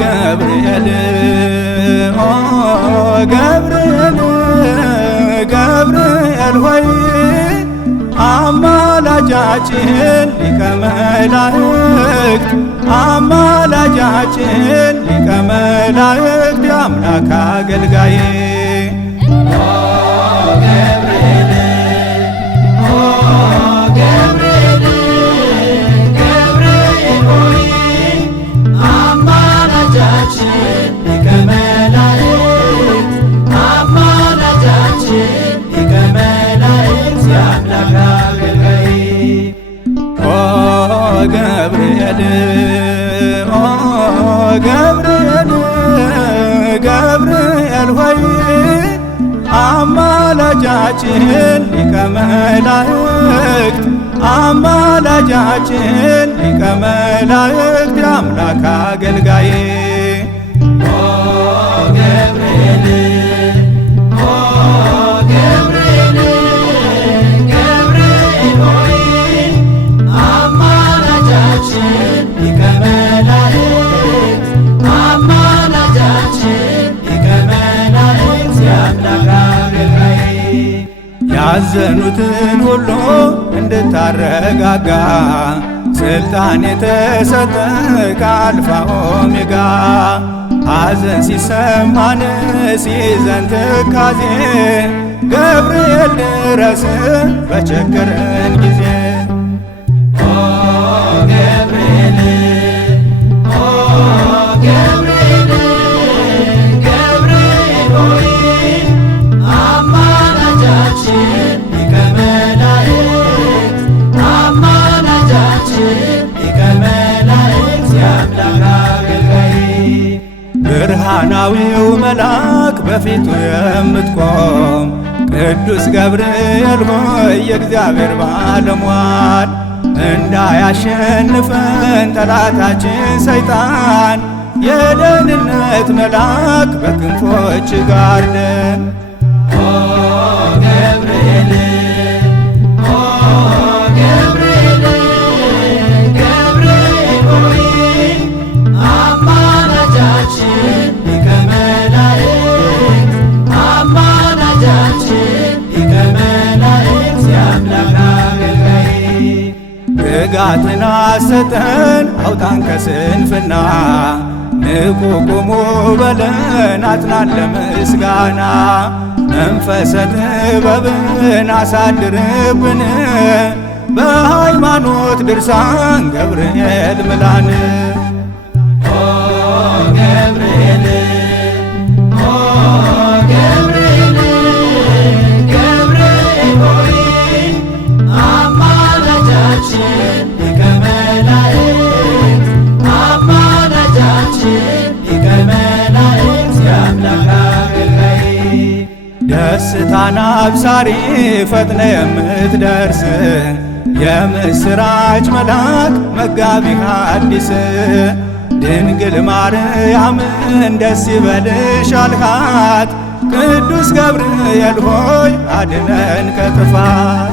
ገብርኤል ገብርኤል ገብርኤል ሆይ አማላጃችን ሊቀ መላእክት አማላጃችን ሊቀ መላእክት የአምላክ አገልጋይ ገብርኤል ገብርኤል ገብርኤል ሆይ አማላጃችን ሊቀ መላእክት አማላጃችን ሊቀ መላእክት የአምላክ አገልጋይ ገብርኤል ያዘኑትን ሁሉ እንድታረጋጋ ስልጣን የተሰጠ ከአልፋ ኦሜጋ ሐዘን ሲሰማን ሲይዘን ትካዜ ገብርኤል ድረስ በቸገረን ጊዜ ብርሃናዊው መልአክ በፊቱ የምትቆም ቅዱስ ገብርኤል ሆይ የእግዚአብሔር ባለሟል እንዳያሸንፈን ጠላታችን ሰይጣን የደህንነት መልአክ በክንፎች ጋርደን ገብርኤል ትጋትን አሰጠን አውጣን ከስንፍና ንቁ ቁሙ በለን አጥናን ለምስጋና መንፈሰ ጥበብን አሳድርብን በሃይማኖት ድርሳን ገብርኤል ምላን ገብርኤል ደስታን አብሳሪ ፈጥነ የምትደርስ የምስራች መልአክ መጋቢ ሐዲስ ድንግል ማርያምን ደስ ይበልሽ አልካት ቅዱስ ገብርኤል ሆይ አድነን ከጥፋት